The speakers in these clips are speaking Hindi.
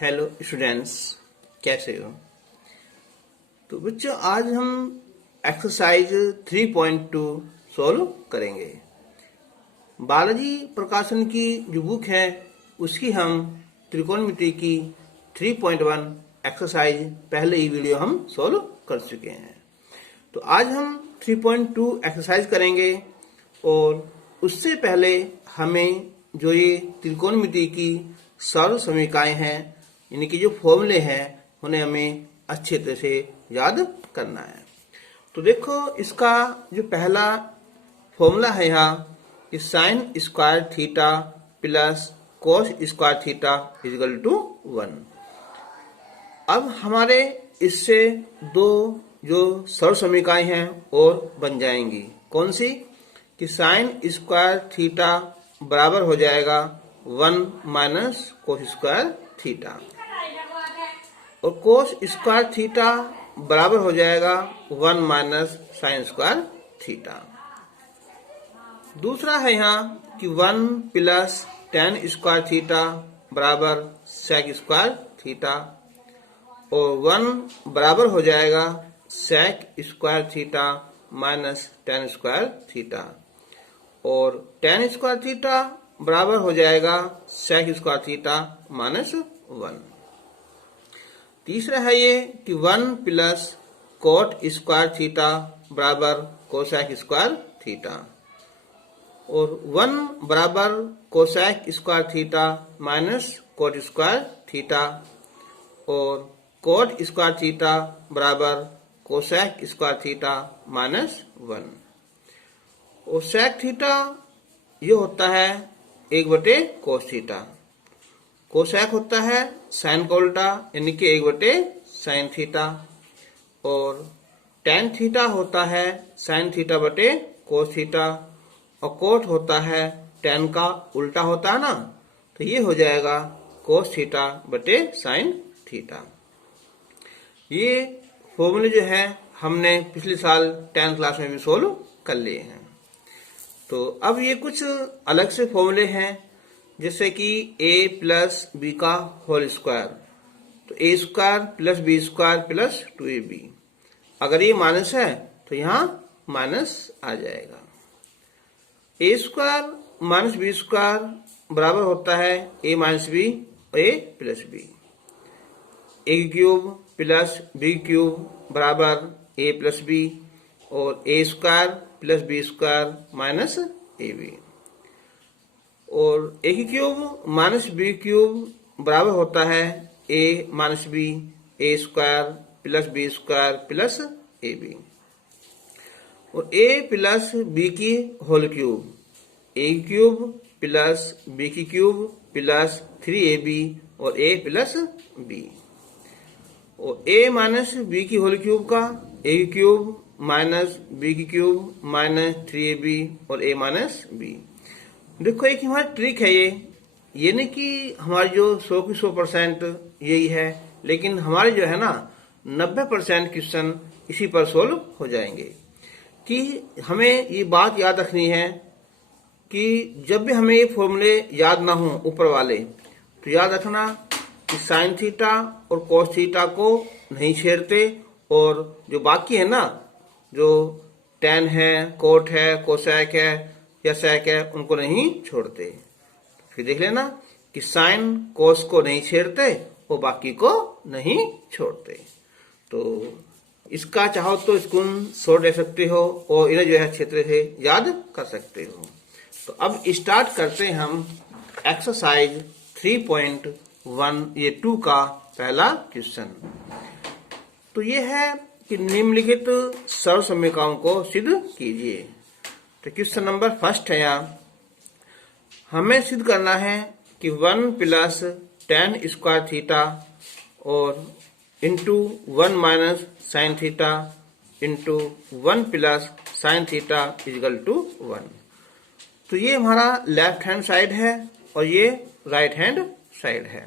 हेलो स्टूडेंट्स, कैसे हो। तो बच्चों, आज हम एक्सरसाइज 3.2 सॉल्व करेंगे। बालाजी प्रकाशन की जो बुक है उसकी हम त्रिकोणमिति की 3.1 एक्सरसाइज पहले ही वीडियो हम सॉल्व कर चुके हैं। तो आज हम 3.2 एक्सरसाइज करेंगे और उससे पहले हमें जो ये त्रिकोणमिति की सरल समीकरण हैं, यानी कि जो फॉर्मूले हैं, उन्हें हमें अच्छे तरह से याद करना है। तो देखो, इसका जो पहला फॉर्मूला है यहाँ कि sine square theta plus cos square theta equal to 1। अब हमारे इससे दो जो सरल समीकरण हैं और बन जाएंगी। कौन सी? कि साइन स्क्वायर थीटा बराबर हो जाएगा 1 माइनस कोस स्क्वायर थीटा, और कोस स्क्वायर थीटा बराबर हो जाएगा 1 माइनस साइन स्क्वायर थीटा। दूसरा है यहाँ कि 1 प्लस टेन स्क्वायर थीटा बराबर सेक स्क्वायर थीटा, और 1 बराबर हो जाएगा sec square theta minus tan square theta, और टेन स्क्वायर थीटा बराबर हो जाएगा सेक स्क्वायर थीटा माइनस 1। तीसरा है ये कि 1 प्लस कोट स्क्वायर थीटा बराबर कोसेक स्क्वायर थीटा, और 1 बराबर cosec square theta minus cot square theta, और कोट स्क्वायर थीटा बराबर कोसेक स्क्वायर थीटा माइनस 1। और सेक थीटा ये होता है 1/कोस थीटा, कोसेक होता है साइन का उल्टा, यानी कि 1/साइन थीटा, और टेन थीटा होता है साइन थीटा बटे कोस थीटा, और कोट होता है टेन का उल्टा होता है ना, तो ये हो जाएगा कोस थीटा बटे साइन थीटा। ये फॉर्मूले जो है हमने पिछले साल 10th क्लास में भी सोल्व कर लिए हैं। तो अब ये कुछ अलग से फॉर्मूले हैं, जैसे कि a प्लस बी का होल स्क्वायर, तो a square plus B square plus 2ab। अगर ये माइनस है तो यहाँ माइनस आ जाएगा। a square minus b square बराबर होता है a माइनस बी और a plus b. a cube plus b cube बराबर a प्लस बी, और a square plus B square minus ab, और a cube minus b cube बराबर होता है a minus b, a square plus B square plus ab, और a प्लस बी की whole cube, a cube plus B की क्यूब प्लस 3ab और a प्लस b, और a माइनस बी की होल क्यूब का a क्यूब माइनस बी की क्यूब माइनस 3ab और a माइनस b। देखो, एक हमारी ट्रिक है ये नहीं कि हमारी जो 100 की 100% यही है, लेकिन हमारे जो है ना 90% क्वेश्चन इसी पर सोल्व हो जाएंगे। कि हमें ये बात याद रखनी है कि जब भी हमें ये फॉर्मूले याद ना हो ऊपर वाले, तो याद रखना कि साइन थीटा और कोस थीटा को नहीं छेड़ते, और जो बाकी है ना, जो टेन है, कोट है, कोसेक है या सेक है, उनको नहीं छोड़ते। फिर देख लेना कि साइन कोस को नहीं छेड़ते और बाकी को नहीं छोड़ते। तो इसका चाहो तो इसको छोड़ दे सकते हो और इन्हें जो है क्षेत्र से याद कर सकते हो। तो अब स्टार्ट करते हैं हम एक्सरसाइज 3.1 ये 2 का पहला क्वेश्चन। तो ये है कि निम्नलिखित सरल समीकरणों को सिद्ध कीजिए। तो क्वेश्चन नंबर फर्स्ट है, यहाँ हमें सिद्ध करना है कि 1 प्लस टेन स्क्वायर थीटा और into 1 minus sine theta into 1 plus sine theta equal to 1। तो ये हमारा लेफ्ट हैंड साइड है और ये राइट हैंड साइड है।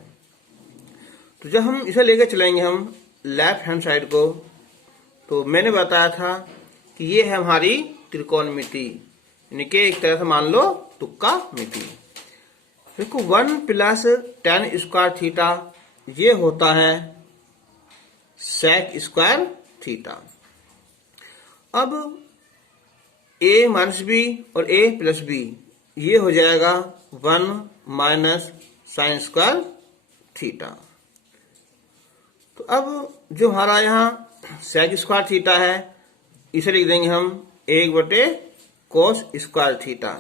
तो जब हम इसे लेकर चलेंगे हम लेफ्ट हैंड साइड को, तो मैंने बताया था कि ये है हमारी त्रिकोणमिति, यानी कि एक तरह से मान लो तुक्का मिति। देखो 1 प्लस टेन स्क्वायर थीटा ये होता है sec स्क्वायर थीटा। अब a माइनस बी और a प्लस बी ये हो जाएगा 1 माइनस साइन स्क्वायर थीटा। तो अब जो हमारा यहाँ sec स्क्वायर थीटा है इसे लिख देंगे हम 1 कोस स्क्वायर थीटा,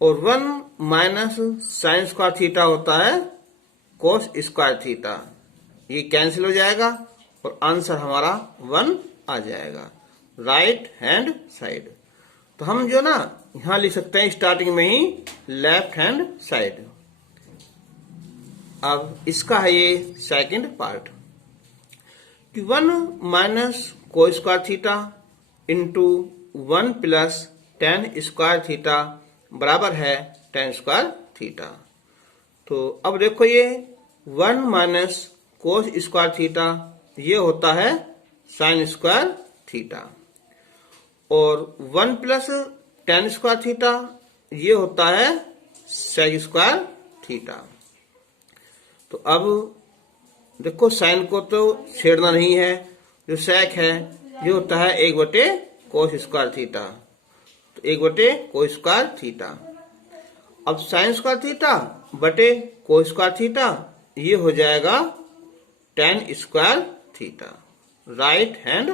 और 1 माइनस साइन स्क्वायर थीटा होता है कोस स्क्वायर थीटा। ये कैंसिल हो जाएगा और आंसर हमारा 1 आ जाएगा राइट हैंड साइड। तो हम जो ना यहां लिख सकते हैं स्टार्टिंग में ही लेफ्ट हैंड साइड। अब इसका है ये सेकंड पार्ट कि 1 माइनस को square theta into 1 plus tan square theta बराबर है टेन स्क्वायर थीटा। तो अब देखो ये 1 माइनस कोस स्क्वायर थीटा ये होता है साइन स्क्वायर थीटा, और 1 प्लस टेन स्क्वायर थीटा ये होता है सेक स्क्वायर थीटा। तो अब देखो साइन को तो छेड़ना नहीं है, जो सेक है ये होता है 1 कोस स्क्वायर थीटा, तो 1 कोस स्क्वायर थीटा। अब साइन स्क्वायर थीटा बटे कोस स्क्वायर थीटा ये हो जाएगा ten square theta, right hand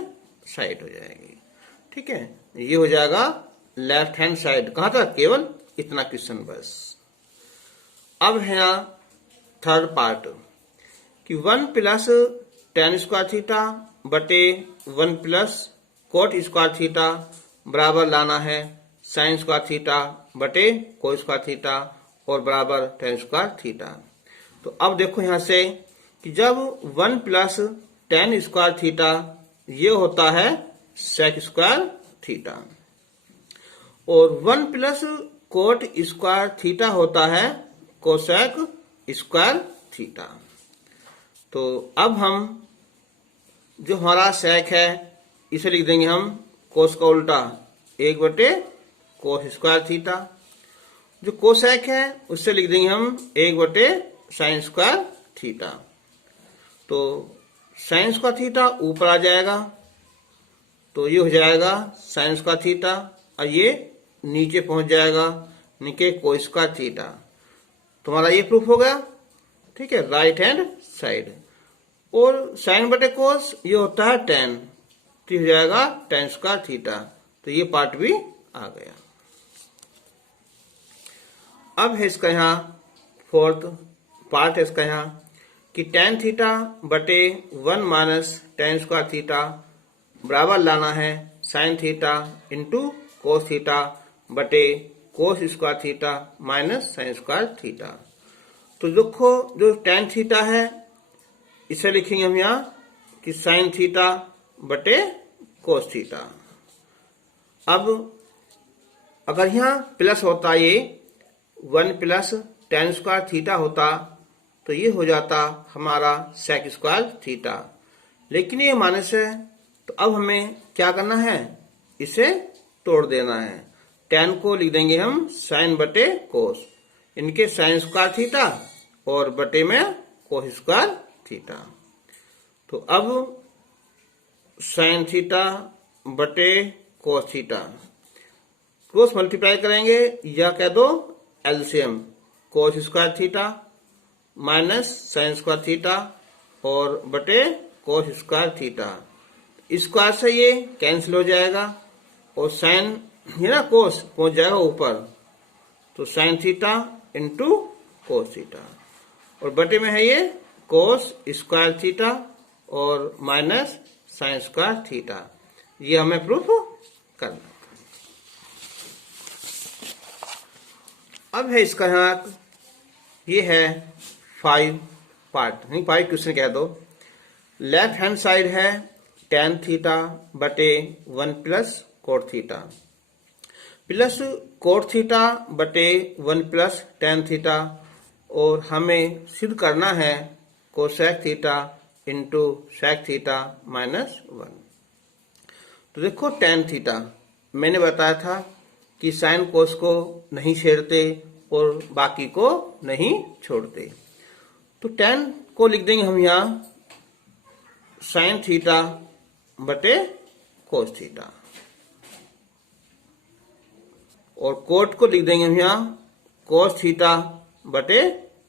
side हो जाएगी। ठीक है, ये हो जाएगा लेफ्ट हैंड साइड। कहां तक? केवल इतना क्वेश्चन बस। अब है यहाँ थर्ड पार्ट कि 1 प्लस टेन स्क्वायर थीटा बटे 1 प्लस कोट स्क्वायर थीटा बराबर लाना है साइन स्क्वायर थीटा बटे कोस स्क्वायर थीटा और बराबर टेन स्क्वायर थीटा। तो अब देखो यहां से कि जब 1 प्लस टेन स्क्वायर थीटा ये होता है सेक स्क्वायर थीटा, और 1 प्लस कोट स्क्वायर थीटा होता है कोसेक स्क्वायर थीटा। तो अब हम जो हमारा सेक है इसे लिख देंगे हम कोस का उल्टा 1 कोस स्क्वायर थीटा। जो कोसेक है उससे लिख देंगे हम 1 साइन स्क्वायर थीटा। तो साइन स्क्वायर थीटा ऊपर आ जाएगा, तो ये हो जाएगा साइन स्क्वायर थीटा, और ये नीचे पहुंच जाएगा नीचे कोस स्क्वायर थीटा। तुम्हारा ये प्रूफ हो गया। ठीक है, राइट हैंड साइड। और साइन बटे कोस ये होता है टेन, तो हो जाएगा टेन स्क्वायर थीटा। तो ये पार्ट भी आ गया। अब है इसका यहाँ फोर्थ पार्ट है इसका यहाँ कि टेन थीटा बटे 1 माइनस टेन स्क्वायर थीटा बराबर लाना है sine theta into cos theta बटे cos square theta minus sine square theta. तो देखो जो टेन थीटा है इसे लिखेंगे हम यहाँ कि साइन थीटा बटे कोस थीटा। अब अगर यहाँ प्लस होता ये 1 प्लस टेन स्क्वायर थीटा होता तो ये हो जाता हमारा सेक स्क्वायर थीटा, लेकिन ये माइनस है। तो अब हमें क्या करना है, इसे तोड़ देना है। टेन को लिख देंगे हम साइन बटे कोस, इनके साइन स्क्वायर थीटा और बटे में कोस स्क्वायर थीटा। तो अब साइन थीटा बटे कोस थीटा क्रॉस मल्टीप्लाई करेंगे या कह दो एलसीएम, कोस square theta minus sine square theta और बटे कोस स्क्वायर थीटा। स्क्वायर से ये कैंसिल हो जाएगा और साइन है ना कोस पहुंच जाएगा ऊपर, तो sign theta into cos theta, और बटे में है ये कोस स्क्वायर थीटा और माइनस साइन स्क्वायर थीटा। ये हमें प्रूफ करना। अब है इसका यहाँ ये है 5 पार्ट, नहीं 5 क्वेश्चन कह दो। लेफ्ट हैंड साइड है टेन थीटा बटे 1 plus cot theta plus cot theta बटे 1 प्लस टेन थीटा, और हमें सिद्ध करना है cosec theta into sec theta minus 1। तो देखो टेन थीटा मैंने बताया था कि साइन कोस को नहीं छेड़ते और बाकी को नहीं छोड़ते। तो टेन को लिख देंगे हम यहाँ साइन थीटा बटे कोस थीटा, और कोट को लिख देंगे हम यहाँ कोस थीटा बटे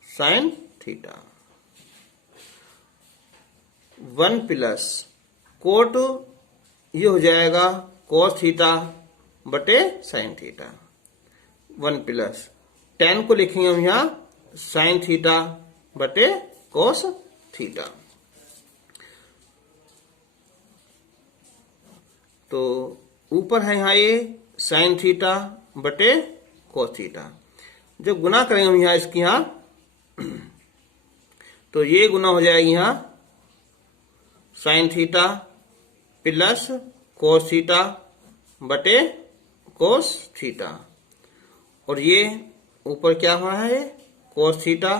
साइन थीटा। 1 प्लस कोट ये हो जाएगा कोस थीटा बटे साइन थीटा। 1 प्लस tan को लिखेंगे हम यहाँ साइन थीटा बटे कोस थीटा। तो ऊपर है यहाँ ये साइन थीटा बटे कोस थीटा। जब गुना करेंगे हम यहाँ इसकी यहाँ, तो ये गुना हो जाएगी यहाँ sign theta plus cos theta बटे कोस थीटा, और ये ऊपर क्या हुआ है कोस थीटा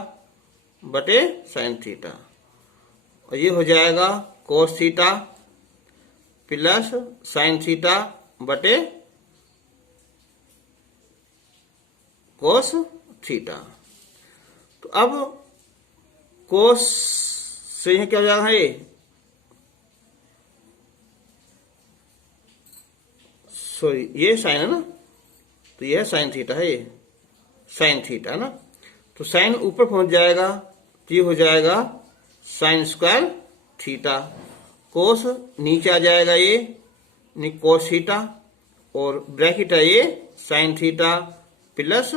बटे साइन थीटा, और ये हो जाएगा कोस थीटा प्लस साइन थीटा बटे कोस थीटा। तो अब कोस से यह क्या हो जाएगा, ये सॉरी ये साइन है ना, तो यह साइन थीटा है, ये साइन थीटा है ना, तो साइन ऊपर पहुंच जाएगा तो ये हो जाएगा साइन स्क्वायर थीटा। कोस नीचे आ जाएगा ये कोस थीटा, और ब्रैकेट है ये sine theta plus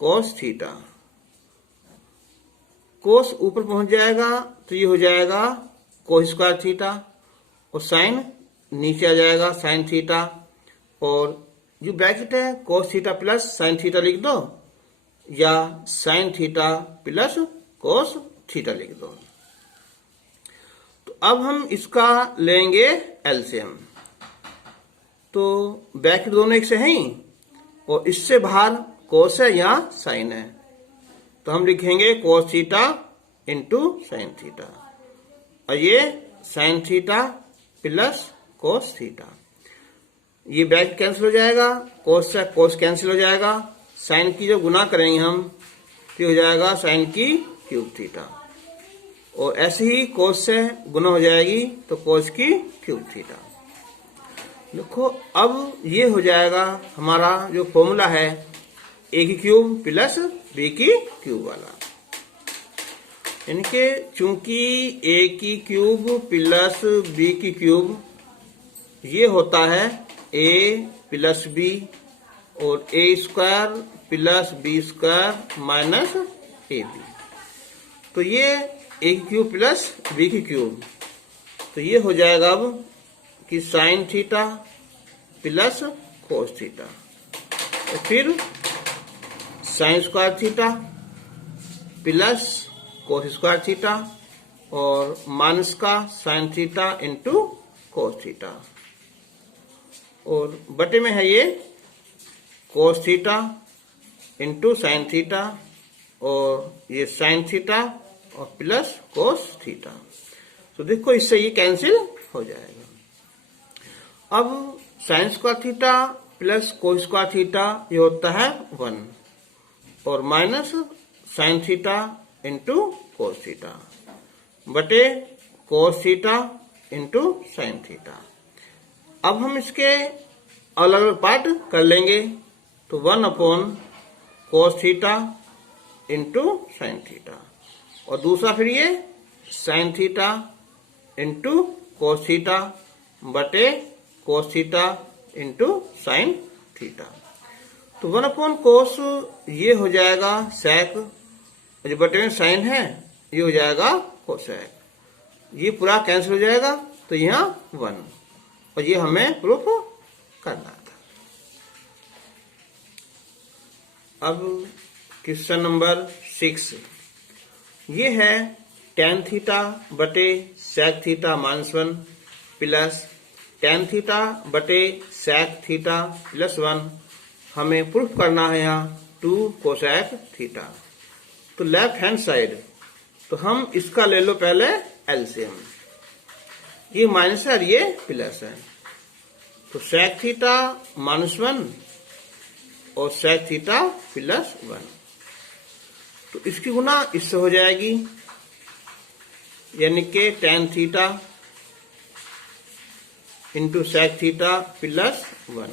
cos theta. Cos ऊपर पहुंच जाएगा तो ये हो जाएगा कोस स्क्वायर थीटा, और साइन नीचे आ जाएगा साइन थीटा, और जो ब्रैकेट है cos theta plus sine theta लिख दो, या sine theta plus cos theta लिख दो। तो अब हम इसका लेंगे एलसीएम। तो ब्रैकेट दोनों एक से हैं ही, और इससे बाहर कोस है, यहाँ साइन है, तो हम लिखेंगे कोस थीटा इंटू साइन थीटा, और ये sine theta plus cos theta. ये ब्रैकेट कैंसिल हो जाएगा, कोस से कोस कैंसिल हो जाएगा, साइन की जो गुना करेंगे हम तो हो जाएगा साइन की क्यूब थीटा, और ऐसे ही कोस से गुना हो जाएगी तो कोस की क्यूब थीटा। देखो अब ये हो जाएगा हमारा जो फॉर्मूला है ए की क्यूब प्लस बी की क्यूब वाला, यानी कि चूंकि ए की क्यूब प्लस बी की क्यूब ये होता है ए प्लस बी, और A square plus B square minus A B, तो ये ए की क्यूब प्लस बी की क्यूब, तो ये हो जाएगा अब कि sine theta plus cos theta, और फिर sine square theta plus cos square theta, और माइनस का sine theta into cos theta, और बटे में है ये cos theta into sine theta, और ये साइन थीटा और प्लस कोस थीटा। तो देखो इससे ये कैंसिल हो जाएगा। अब sine square theta plus cos square theta ये होता है 1, और minus sine theta into cos theta बटे cos theta into sine theta. अब हम इसके अलग अलग पार्ट कर लेंगे, तो 1 upon cos theta into sine theta, और दूसरा फिर ये sine theta into cos theta बटे cos theta into sine theta. तो 1 अपॉन कोस ये हो जाएगा सेक, जो बटे में साइन है ये हो जाएगा कोसेक, ये पूरा कैंसिल हो जाएगा, तो यहाँ 1, और ये हमें प्रूफ करना था। अब क्वेश्चन नंबर 6, ये है tan थीटा बटे sec theta -1 plus tan theta बटे sec थीटा +1, हमें प्रूफ करना है यहाँ 2 कोसेक थीटा। तो लेफ्ट हैंड साइड, तो हम इसका ले लो पहले एलसीएम, ये माइनस है और ये प्लस है, तो sec थीटा -1 और sec थीटा +1, तो इसकी गुना इससे हो जाएगी, यानी कि tan theta into sec theta plus 1,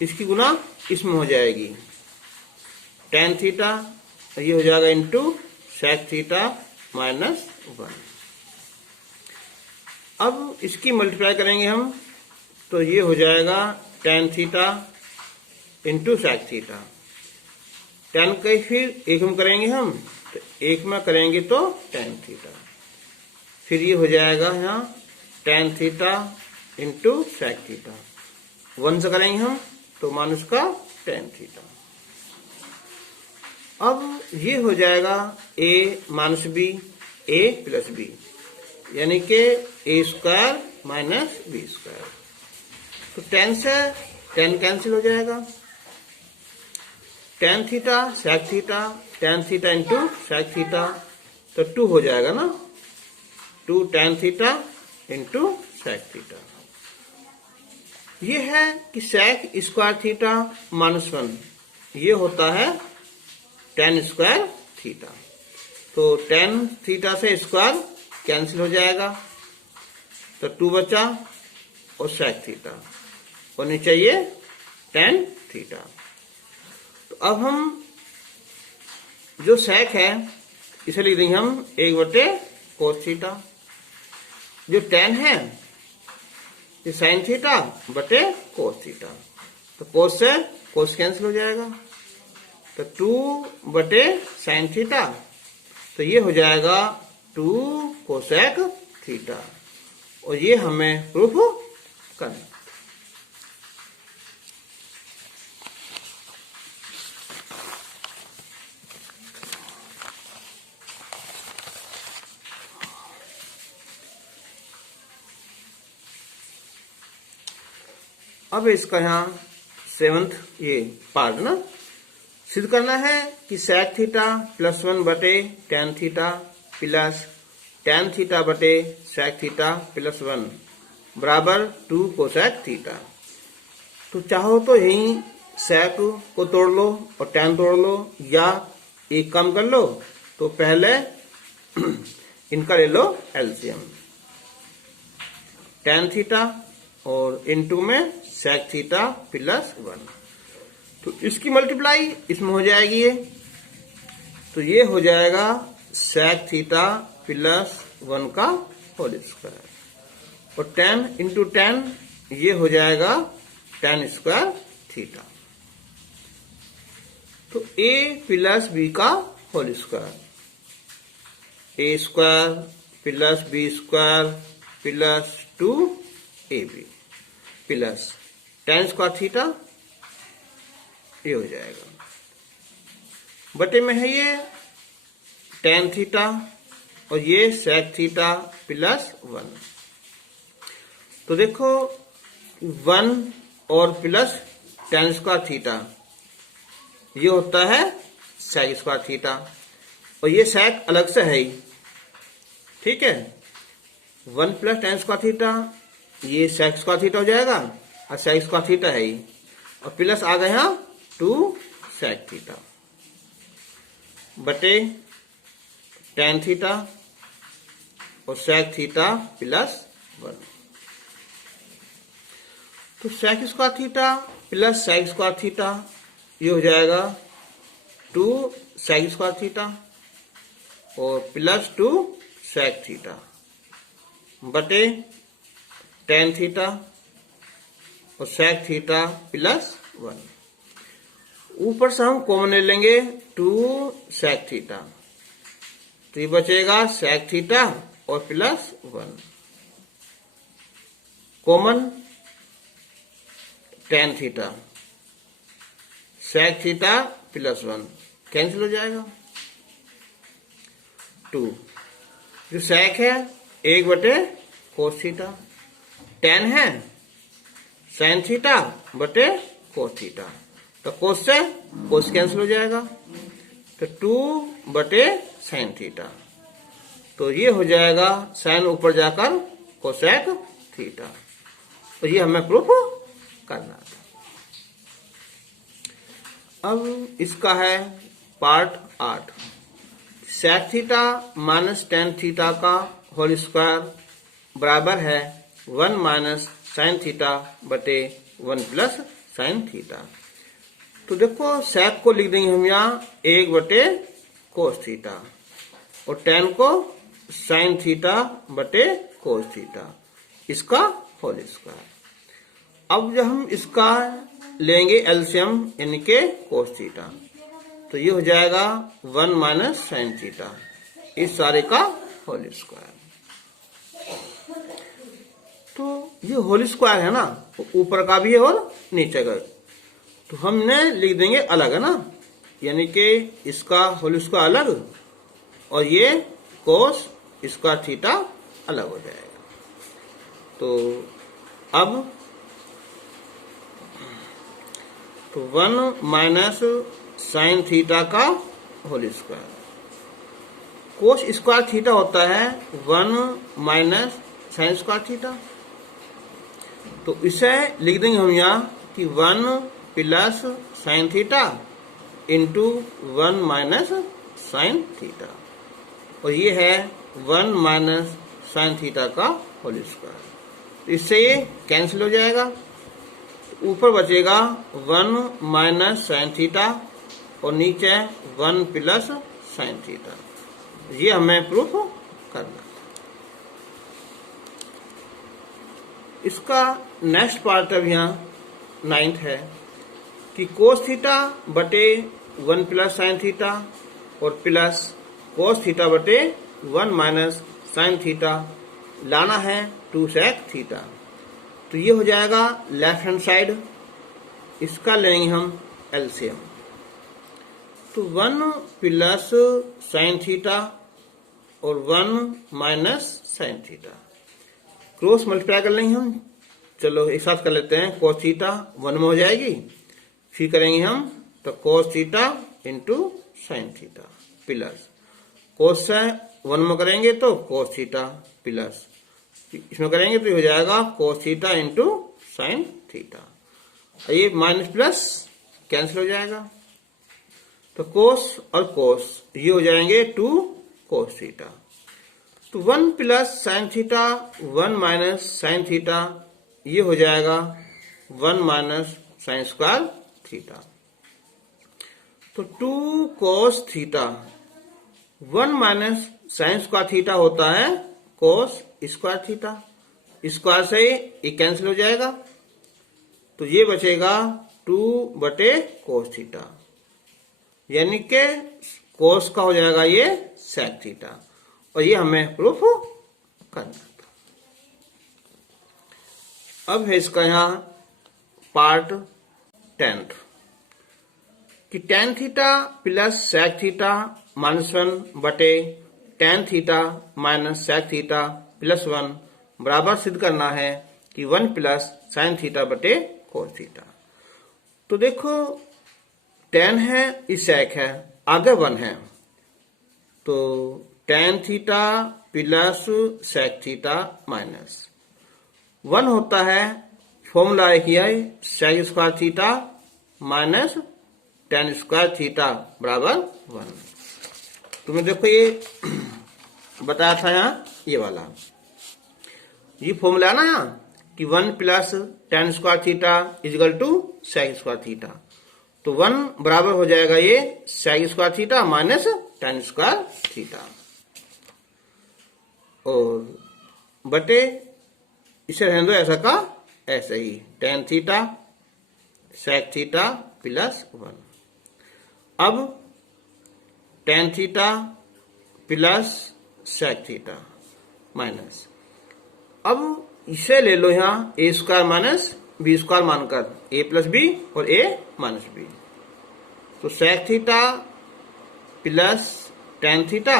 इसकी गुना इसमें हो जाएगी tan थीटा, ये हो जाएगा इंटू sec थीटा माइनस 1। अब इसकी मल्टीप्लाई करेंगे हम तो ये हो जाएगा tan theta into sec theta. tan का फिर एक में करेंगे हम तो एक में करेंगे तो tan थीटा, फिर ये हो जाएगा यहाँ tan theta into sec theta. 1 से करेंगे हम तो माइनस का tan थीटा। अब ये हो जाएगा a minus b a plus b, यानी कि a square minus b square. तो tan से tan कैंसिल हो जाएगा, tan theta sec theta, tan theta into sec theta तो 2 हो जाएगा ना, 2 tan theta into sec theta. ये है कि sec स्क्वायर थीटा माइनस 1 ये होता है tan स्क्वायर थीटा। तो tan थीटा से स्क्वायर कैंसिल हो जाएगा तो 2 बचा और sec थीटा होनी चाहिए tan थीटा। तो अब हम जो sec है इसे लिख देंगे हम 1/cos थीटा, जो tan है ये sin थीटा बटे cos थीटा। तो cos से cos कैंसिल हो जाएगा तो 2/sin थीटा, तो ये हो जाएगा 2 cosec थीटा, और ये हमें प्रूफ करना। अब इसका यहाँ 7th ये पार्ट ना सिद्ध करना है कि sec थीटा प्लस 1 बटे tan theta plus tan theta बटे sec थीटा प्लस 1 बराबर 2 cosec थीटा। तो चाहो तो यही sec को तोड़ लो और tan तोड़ लो, या एक काम कर लो तो पहले इनका ले लो एलसीएम, tan थीटा और इनटू में sec थीटा प्लस 1, तो इसकी मल्टीप्लाई इसमें हो जाएगी ये, तो ये हो जाएगा sec थीटा प्लस 1 का होल स्क्वायर, और tan इंटू tan ये हो जाएगा tan स्क्वायर थीटा। तो a प्लस बी का whole square, a square plus B square plus 2ab plus tan square theta ये हो जाएगा, बटे में है ये tan थीटा और ये sec थीटा प्लस 1। तो देखो 1 और प्लस tan स्क्वायर थीटा ये होता है sec स्क्वायर थीटा, और ये sec अलग से है ही, ठीक है। 1 प्लस tan स्क्वायर थीटा ये sec स्क्वायर थीटा हो जाएगा, और sec स्क्वायर थीटा है ही, और प्लस आ गया यहाँ 2 sec थीटा बटे tan थीटा और sec थीटा प्लस 1। तो sec square theta plus sec square theta ये हो जाएगा 2 sec स्क्वायर थीटा और प्लस 2 sec थीटा बटे tan थीटा और sec थीटा प्लस 1। ऊपर से हम कॉमन ले लेंगे 2 sec थीटा, तो ये बचेगा sec थीटा और plus 1, common tan theta sec theta plus 1 cancel हो जाएगा 2, जो sec है 1/cos थीटा, tan है sin थीटा बटे cos थीटा, तो cos से cos कैंसिल हो जाएगा तो 2/sin थीटा, तो ये हो जाएगा sin ऊपर जाकर cosec थीटा। तो ये हमें प्रूफ करना था। अब इसका है part 8, sec theta minus tan theta का होल स्क्वायर बराबर है 1 माइनस साइन थीटा बटे 1 प्लस साइन थीटा। तो देखो sec को लिख देंगे हम यहाँ 1 बटे कोस थीटा और tan को साइन थीटा बटे कोस थीटा, इसका होल स्क्वायर। अब जब हम इसका लेंगे एलसीएम यानी के कोस थीटा, तो ये हो जाएगा 1 माइनस साइन थीटा, इस सारे का होल स्क्वायर। तो ये होल स्क्वायर है ना, ऊपर का भी है और नीचे का, तो हमने लिख देंगे अलग है ना, यानी कि इसका होल स्क्वायर अलग और ये कोस स्क्वायर थीटा अलग हो जाएगा। तो अब 1 माइनस साइन थीटा का whole square, cos square theta होता है 1 माइनस साइन स्क्वायर थीटा, तो इसे लिख देंगे हम यहाँ कि 1 plus sine theta into 1 minus sine theta, और ये है 1 माइनस साइन थीटा का होल स्क्वायर। इससे ये कैंसिल हो जाएगा, ऊपर बचेगा 1 माइनस साइन थीटा और नीचे 1 प्लस साइन थीटा। ये हमें प्रूफ करना। इसका नेक्स्ट पार्ट अब यहाँ 9th है कि कोस थीटा बटे 1 प्लस साइन थीटा और प्लस कोस थीटा बटे 1 माइनस साइन थीटा लाना है 2 सेक थीटा। तो ये हो जाएगा लेफ्ट हैंड साइड, इसका लेंगे हम एलसीएम। तो 1 प्लस साइन थीटा और 1 minus sine theta cross multiply कर लेंगे हम। चलो एक साथ कर लेते हैं, कोस थीटा 1 में हो जाएगी, फिर करेंगे हम तो कोस theta into sine theta plus कोस से 1 में करेंगे तो कोस थीटा प्लस इसमें करेंगे तो हो जाएगा कोस थीटा इंटू साइन थीटा। ये माइनस प्लस कैंसिल हो जाएगा, तो कोस और कोस ये हो जाएंगे 2 कोस थीटा। तो 1 plus sine theta 1 minus sine theta ये हो जाएगा 1 माइनस साइन स्क्वायर थीटा। तो 2 cos theta 1 minus sine square theta होता है कोस स्क्वायर थीटा, स्क्वायर से ये कैंसिल हो जाएगा, तो ये बचेगा 2 बटे कोस थीटा, यानी के कोस का हो जाएगा ये सेक थीटा, और ये हमें प्रूफ करना था। अब है इसका यहाँ पार्ट 10th कि tan theta plus sec theta minus 1 बटे tan theta minus sec theta plus 1 बराबर सिद्ध करना है कि 1 प्लस साइन थीटा बटे कोस थीटा। तो देखो tan है इस सेक है, आगे 1 है, तो tan theta plus sec theta minus 1 होता है, फॉर्मूला एक ही है sec square theta minus tan square theta बराबर 1। तुम्हें देखो ये बताया था यहाँ ये वाला, ये फॉर्मूला है ना यहाँ कि 1 plus tan square theta equal to sec square theta, तो 1 बराबर हो जाएगा ये sec square theta minus tan square theta, और बटे इसे रहने दो ऐसा का ऐसा ही tan theta sec theta plus 1। अब tan theta plus sec theta minus, अब इसे ले लो यहाँ a square minus b square मानकर, ए प्लस बी और ए माइनस बी, तो sec theta plus tan theta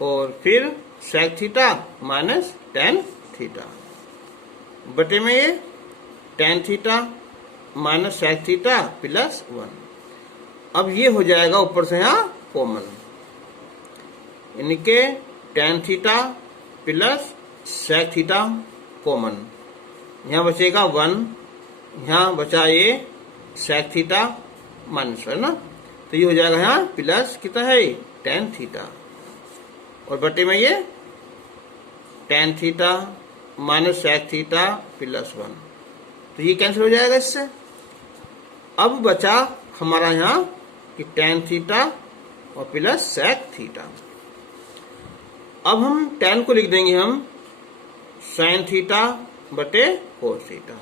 और फिर sec theta minus tan theta बटे में ये tan theta minus sec theta plus 1। अब ये हो जाएगा ऊपर से यहाँ कॉमन, यानी के tan theta plus sec theta common, यहाँ बचेगा 1, यहाँ बचा ये सेक थीटा माइनस है ना, तो ये हो जाएगा यहाँ प्लस कितना है टेन थीटा और बटे में ये tan theta minus sec theta plus 1, तो ये कैंसिल हो जाएगा इससे। अब बचा हमारा यहाँ कि टेन थीटा और प्लस सेक थीटा। अब हम टेन को लिख देंगे हम साइन थीटा बटे कोस थीटा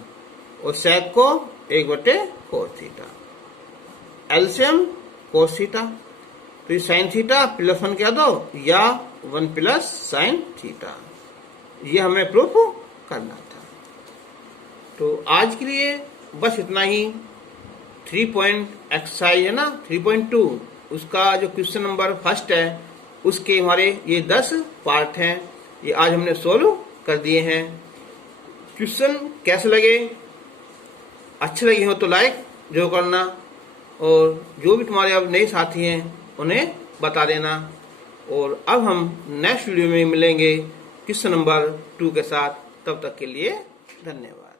और सेक को 1/4 थीटा। एलसीएम कोस थीटा, तो ये साइन थीटा प्लस 1 क्या दो या 1 प्लस साइन थीटा, ये हमें प्रूफ करना था। तो आज के लिए बस इतना ही। 3 पॉइंट एक्सरसाइज है ना 3.2, उसका जो क्वेश्चन नंबर फर्स्ट है उसके हमारे ये 10 पार्ट हैं, ये आज हमने सोल्व कर दिए हैं। क्वेश्चन कैसे लगे, अच्छे लगे हो तो लाइक जो करना, और जो भी तुम्हारे अब नए साथी हैं उन्हें बता देना। और अब हम नेक्स्ट वीडियो में मिलेंगे क्वेश्चन नंबर 2 के साथ। तब तक के लिए धन्यवाद।